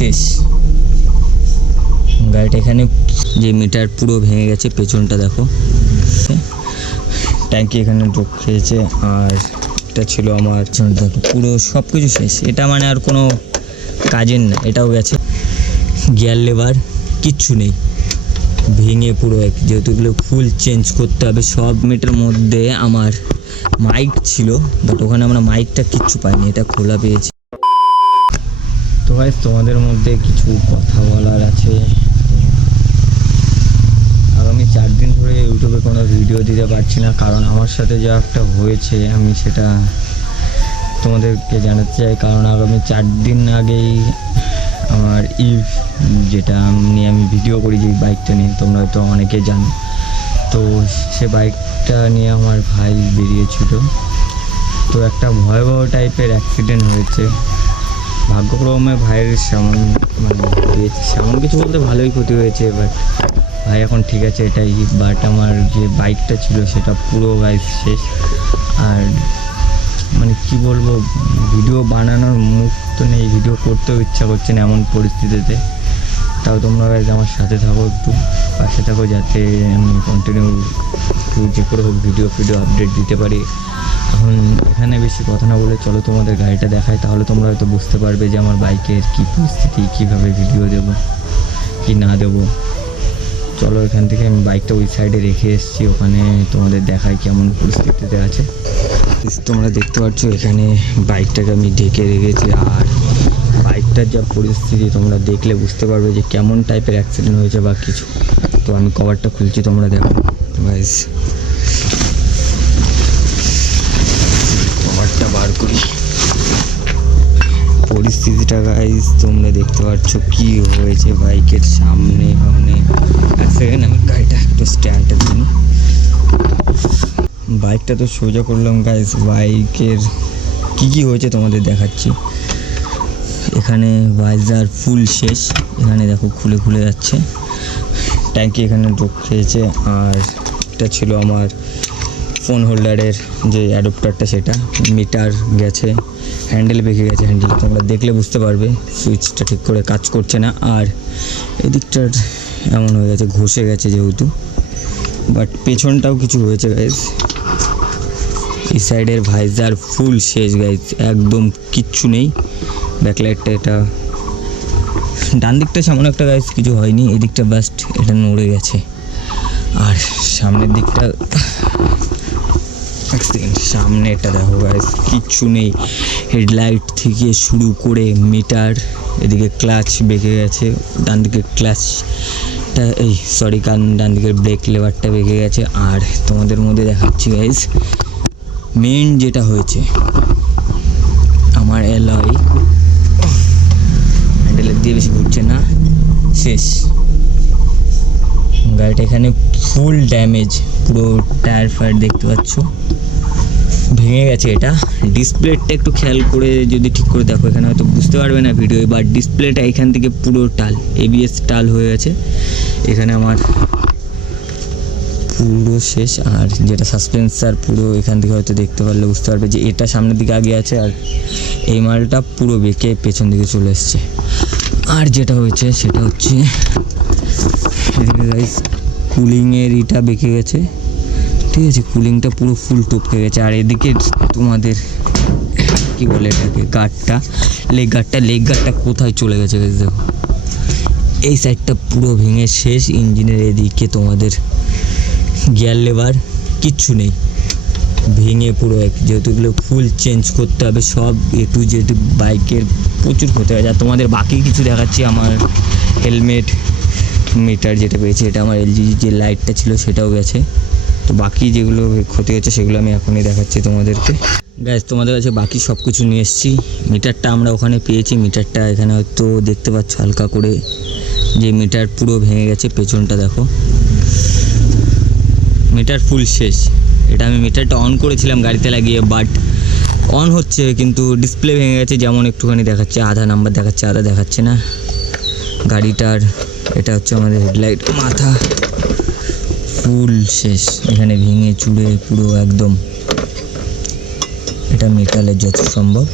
শেষ। গাড়িটা এখানে যে মিটার পুরো ভেঙে গেছে, পেছনটা দেখো, ট্যাঙ্কি এখানে ড্রপ খেয়েছে। আর এটা ছিল আমার দেখো পুরো সব কিছু শেষ। এটা মানে আর কোনো কাজের না, এটাও গেছে। গিয়ার লেবার কিচ্ছু নেই, ভেঙে পুরো যেহেতু এগুলো ফুল চেঞ্জ করতে হবে। সব মিটার মধ্যে আমার মাইক ছিল, বাট ওখানে আমরা মাইকটা কিচ্ছু পাইনি, এটা খোলা পেয়েছি। তো ভাই তোমাদের মধ্যে কিছু কথা বলার আছে। আগামী 4 দিন ধরে ইউটিউবে কোনো ভিডিও দিতে পারছি না, কারণ আমার সাথে যা একটা হয়েছে আমি সেটা তোমাদেরকে জানাতে চাই। কারণ আগামী 4 দিন আগেই আমার যেটা নিয়ে আমি ভিডিও করি, যে বাইকটা নিয়ে, তোমরা হয়তো অনেকে জানো। তো সে বাইকটা নিয়ে আমার ভাই বেরিয়েছিল, তো একটা ভয়াবহ টাইপের অ্যাক্সিডেন্ট হয়েছে। ভাগ্যক্রমে ভাইয়ের সামনে কিছু বলতে ভালোই ক্ষতি হয়েছে, বাট ভাই এখন ঠিক আছে এটাই। বাট আমার যে বাইকটা ছিল সেটা পুরো গাইজ শেষ। আর মানে কি বলবো, ভিডিও বানানোর মুখ তো নেই, ভিডিও করতেও ইচ্ছা করছে না এমন পরিস্থিতিতে। তাও তোমরা গাইজ আমার সাথে থাকো, একটু পাশে থাকো, যাতে আমি কন্টিনিউ যে করে হোক ভিডিও আপডেট দিতে পারি। এখন এখানে বেশি কথা না বলে চলো তোমাদের গাড়িটা দেখাই, তাহলে তোমরা হয়তো বুঝতে পারবে যে আমার বাইকের কী পরিস্থিতি, কীভাবে ভিডিও দেবো কি না দেবো। চলো এখান থেকে আমি বাইকটা ওই সাইডে রেখে এসেছি, ওখানে তোমাদের দেখাই কেমন পরিস্থিতিতে আছে। তোমরা দেখতে পাচ্ছ এখানে বাইকটাকে আমি ঢেকে রেখেছি। আর বাইকটার যা পরিস্থিতি তোমরা দেখলে বুঝতে পারবে যে কেমন টাইপের অ্যাক্সিডেন্ট হয়েছে বা কিছু। তো আমি কভারটা খুলছি, তোমরা দেখো গাইস, কভারটা বার করি। পরিস্থিতিটা গাইস তোমরা দেখতে পাচ্ছ কি হয়েছে বাইকের সামনে। এক সেকেন্ড আমি গাড়িটা একটু স্ট্যান্ডে দিই। বাইকটা তো সোজা করলাম গাইস, বাইকের কি হয়েছে তোমাদের দেখাচ্ছি। এখানে ভাইজার ফুল শেষ, এখানে দেখো খুলে যাচ্ছে, ট্যাঙ্কি এখানে ড্রপ খেয়েছে। আর এটা ছিল আমার ফোন হোল্ডারের যে অ্যাডাপ্টারটা, সেটা মিটার গেছে, হ্যান্ডেল বেঁকে গেছে। হ্যান্ডেল তোমরা দেখলে বুঝতে পারবে, সুইচটা ঠিক করে কাজ করছে না। আর এদিকটার এমন হয়ে গেছে, ঘষে গেছে যেহেতু। বাট পেছনটাও কিছু হয়েছে গাইজ। এই সাইডের ভাইজার ফুল শেষ গাইজ, একদম কিচ্ছু নেই। ব্যাকলাইটটা এটা ডান দিকটা সামনে একটা গাইজ কিছু হয়নি, এদিকটা বাস্ট এটা নড়ে গেছে। আর সামনের দিকটা সামনে এটা দেখো গাইজ, কিচ্ছু নেই। হেডলাইট থেকে শুরু করে মিটার, এদিকে ক্লাচ বেঁকে গেছে, ডান দিকে ক্লাচটা ডান দিকের ব্রেক লেভারটা বেঁকে গেছে। আর তোমাদের মধ্যে দেখাচ্ছি গাইজ মেন যেটা হয়েছে, আমার অ্যালয় হ্যান্ডেলের দিয়ে বেশি ঘুরছে না, শেষ। গাড়িটা এখানে ফুল ড্যামেজ, পুরো টায়ার ফায়ার দেখতে পাচ্ছ ভেঙে গেছে। এটা ডিসপ্লেটা একটু খেয়াল করে যদি ঠিক করে দেখো, এখানে হয়তো বুঝতে পারবে না ভিডিও, বাট ডিসপ্লেটা এখান থেকে পুরো টাল, ABS টাল হয়ে গেছে এখানে আমার পুরো শেষ। আর যেটা সাসপেন্সার পুরো এখান থেকে হয়তো দেখতে পারলে বুঝতে পারবে যে এটা সামনের দিকে আগে আছে, আর এই মালটা পুরো বেঁকে পেছন দিকে চলে এসছে। আর যেটা হয়েছে সেটা হচ্ছে এদিকে গাইস কুলিংয়ের এটা বেঁকে গেছে, ঠিক আছে, কুলিংটা পুরো ফুল টপকে গেছে। আর এদিকে তোমাদের কি বলে এটাকে, লেগ গার্ডটা কোথায় চলে গেছে গাইস দেখো, এই সাইডটা পুরো ভেঙে শেষ। ইঞ্জিনের এদিকে তোমাদের গিয়ার লেবার কিচ্ছু নেই, ভেঙে পুরো যেহেতু এগুলো ফুল চেঞ্জ করতে হবে, সব A to Z বাইকের প্রচুর ক্ষতি হয়েছে। আর তোমাদের বাকি কিছু দেখাচ্ছি, আমার হেলমেট মিটার যেটা পেয়েছি, এটা আমার LG যে লাইটটা ছিল সেটাও গেছে। তো বাকি যেগুলো ক্ষতি হয়েছে সেগুলো আমি এখনই দেখাচ্ছি তোমাদেরকে গাইস। তোমাদের কাছে বাকি সব কিছু নিয়ে এসেছি। মিটারটা আমরা ওখানে পেয়েছি, মিটারটা এখানে হয়তো দেখতে পাচ্ছ হালকা করে যে মিটার পুরো ভেঙে গেছে, পেছনটা দেখো, মিটার ফুল শেষ। এটা আমি মিটারটা অন করেছিলাম গাড়িতে লাগিয়ে, বাট অন হচ্ছে কিন্তু ডিসপ্লে ভেঙে গেছে, যেমন একটুখানি দেখাচ্ছে, আধা নাম্বার দেখাচ্ছে, আধা দেখাচ্ছে না গাড়িটার। এটা হচ্ছে আমাদের হেডলাইট, মাথা ফুল শেষ, এখানে ভেঙে চুড়ে পুরো একদম। এটা মেটালের যত সম্ভব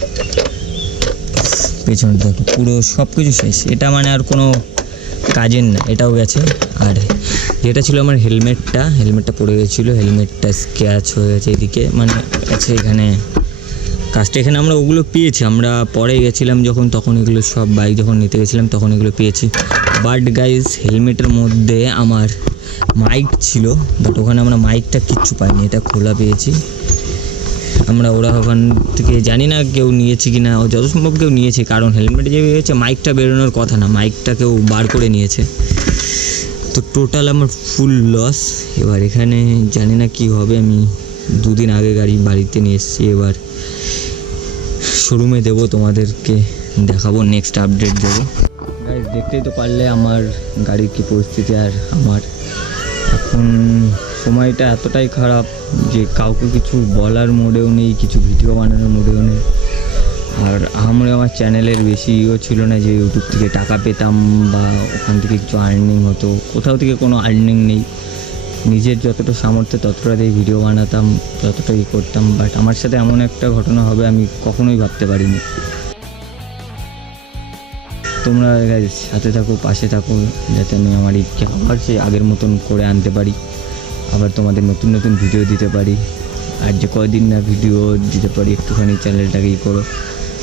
পেছনে দেখো পুরো সব কিছু শেষ, এটা মানে আর কোনো কাজের না, এটাও গেছে। আর যেটা ছিল আমার হেলমেটটা পড়ে গেছিলো, হেলমেটটা স্ক্র্যাচ হয়ে গেছে এদিকে, মানে আছে এখানে কাজটা। এখানে আমরা ওগুলো পেয়েছি, আমরা পরে গেছিলাম যখন, তখন এগুলো সব বাইক যখন নিতে গেছিলাম তখন এগুলো পেয়েছি। বাট গাইজ হেলমেটের মধ্যে আমার মাইক ছিল, বাট ওখানে আমরা মাইকটা কিচ্ছু পাইনি, এটা খোলা পেয়েছি আমরা। ওরা ওখান থেকে জানি না কেউ নিয়েছে কি না, যত সম্ভব কেউ নিয়েছে, কারণ হেলমেটে যে হয়েছে মাইকটা বেরোনোর কথা না, মাইকটা কেউ বার করে নিয়েছে। তো টোটাল আমার ফুল লস। এবার এখানে জানি না কি হবে, আমি 2 দিন আগে গাড়ি বাড়িতে নিয়ে এসেছি, এবার শোরুমে দেবো, তোমাদেরকে দেখাবো, নেক্সট আপডেট দেবো। গাইজ দেখতেই তো পারলে আমার গাড়ির কী পরিস্থিতি। আর আমার এখন সময়টা এতটাই খারাপ যে কাউকে কিছু বলার মোডেও নেই, কিছু ভিডিও বানানোর মোডেও নেই। আর আমার চ্যানেলের বেশি ছিল না যে ইউটিউব থেকে টাকা পেতাম বা ওখান থেকে কিছু আর্নিং হতো, কোথাও থেকে কোনো আর্নিং নেই। নিজের যতটা সামর্থ্য ততটা দিয়ে ভিডিও বানাতাম, যতটা করতাম। বাট আমার সাথে এমন একটা ঘটনা হবে আমি কখনোই ভাবতে পারিনি। তোমরা সাথে থাকো, পাশে থাকো, যাতে আমি আমার ইচ্ছা আবার সেই আগের মতন করে আনতে পারি, আবার তোমাদের নতুন নতুন ভিডিও দিতে পারি। আর যে কয়দিন না ভিডিও দিতে পারি একটুখানি চ্যানেলটাকেই করো।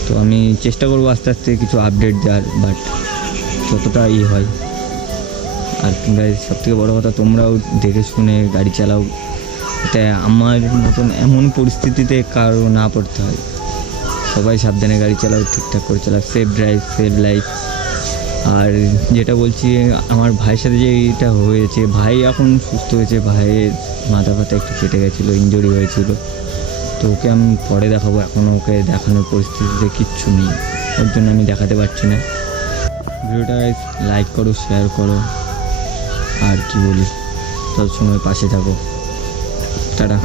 তো আমি চেষ্টা করবো আস্তে আস্তে কিছু আপডেট দেওয়ার, বাট যতটা হয়। আর সবথেকে বড়ো কথা, তোমরাও দেখে শুনে গাড়ি চালাও, এটা আমার মতন এমন পরিস্থিতিতে কারো না পড়তে হয়। সবাই সাবধানে গাড়ি চালাও, ঠিকঠাক করে চালাও, সেফ ড্রাইভ সেভ লাইফ। আর যেটা বলছি, আমার ভাইয়ের সাথে যে এটা হয়েছে, ভাই এখন সুস্থ হয়েছে, ভাইয়ের মাথা ব্যথা একটু কেটে গেছিলো, ইনজুরি হয়েছিল। তো ওকে আমি পরে দেখাবো, এখন ওকে দেখানোর পরিস্থিতিতে কিচ্ছু নেই, ওর জন্য আমি দেখাতে পারছি না। ভিডিওটা লাইক করো, শেয়ার করো, আর কি বলি, সব সময় পাশে থাকো। টাটা।